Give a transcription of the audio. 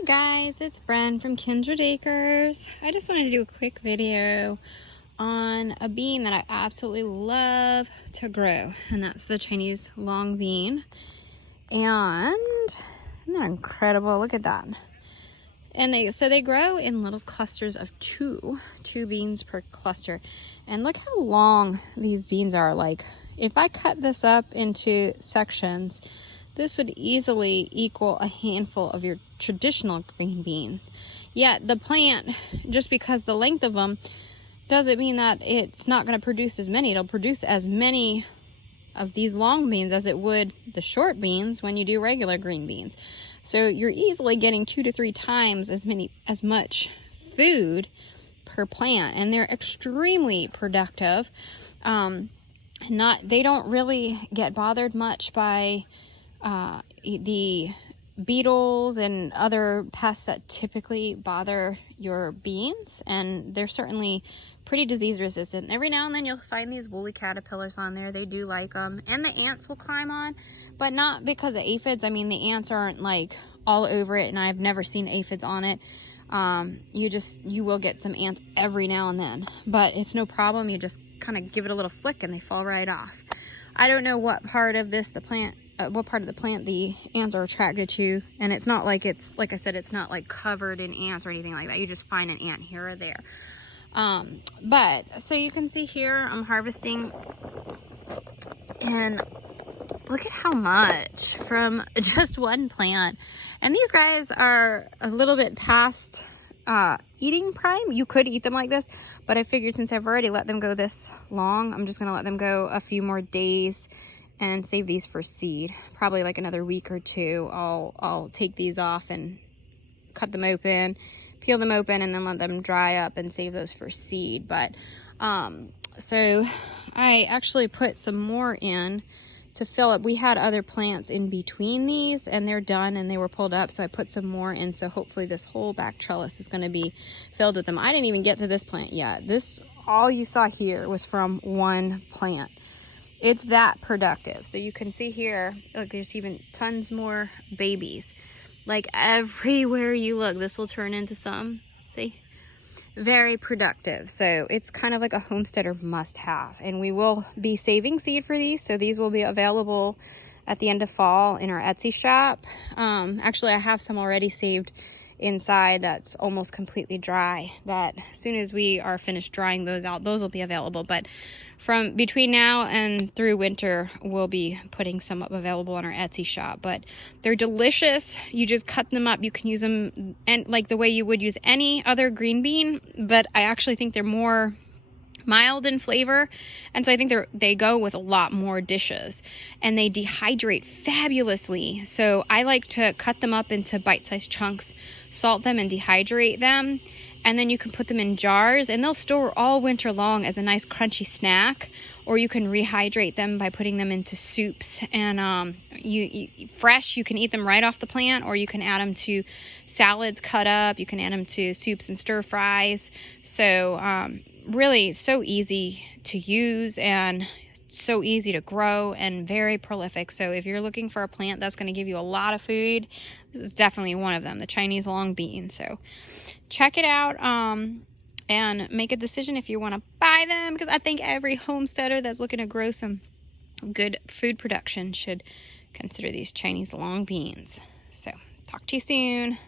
Hey guys, it's Bren from Kindred Acres. I just wanted to do a quick video on a bean that I absolutely love to grow, and that's the Chinese long bean. And isn't that incredible? Look at that. And they grow in little clusters of two beans per cluster. And look how long these beans are. Like, if I cut this up into sections, this would easily equal a handful of your traditional green bean. Yet the plant, just because the length of them, doesn't mean that it's not going to produce as many. It'll produce as many of these long beans as it would the short beans when you do regular green beans. So you're easily getting 2 to 3 times as much food per plant, and they're extremely productive. They don't really get bothered much by the beetles and other pests that typically bother your beans, and they're certainly pretty disease resistant. Every now and then you'll find these woolly caterpillars on there. They do like them, and the ants will climb on, but not because of aphids. I mean, the ants aren't like all over it, and I've never seen aphids on it. You will get some ants every now and then, but it's no problem. You just kind of give it a little flick and they fall right off. I don't know what part of the plant the ants are attracted to, and it's not like like I said, it's not like covered in ants or anything like that. You just find an ant here or there. But so you can see here I'm harvesting, and look at how much from just one plant. And these guys are a little bit past eating prime. You could eat them like this, but I figured since I've already let them go this long, I'm just gonna let them go a few more days and save these for seed. Probably like another week or two, I'll take these off and cut them open, peel them open, and then let them dry up and save those for seed. But so I actually put some more in to fill up. We had other plants in between these, and they're done and they were pulled up, so I put some more in, so hopefully this whole back trellis is going to be filled with them. I didn't even get to this plant yet. All you saw here was from one plant. It's that productive. So you can see here, look, there's even tons more babies. Like everywhere you look, this will turn into some. See? Very productive. So it's kind of like a homesteader must-have. And we will be saving seed for these, so these will be available at the end of fall in our Etsy shop. Actually, I have some already saved inside that's almost completely dry, that as soon as we are finished drying those out, those will be available. But from between now and through winter, we'll be putting some up available on our Etsy shop. But they're delicious. You just cut them up. You can use them and like the way you would use any other green bean, but I actually think they're more mild in flavor, and so I think they go with a lot more dishes, and they dehydrate fabulously. So I like to cut them up into bite-sized chunks, salt them and dehydrate them, and then you can put them in jars and they'll store all winter long as a nice crunchy snack. Or you can rehydrate them by putting them into soups, and fresh, you can eat them right off the plant, or you can add them to salads cut up. You can add them to soups and stir fries. So really so easy to use and so easy to grow and very prolific. So if you're looking for a plant that's going to give you a lot of food, this is definitely one of them, the Chinese long bean. So check it out and make a decision if you want to buy them, because I think every homesteader that's looking to grow some good food production should consider these Chinese long beans. So talk to you soon.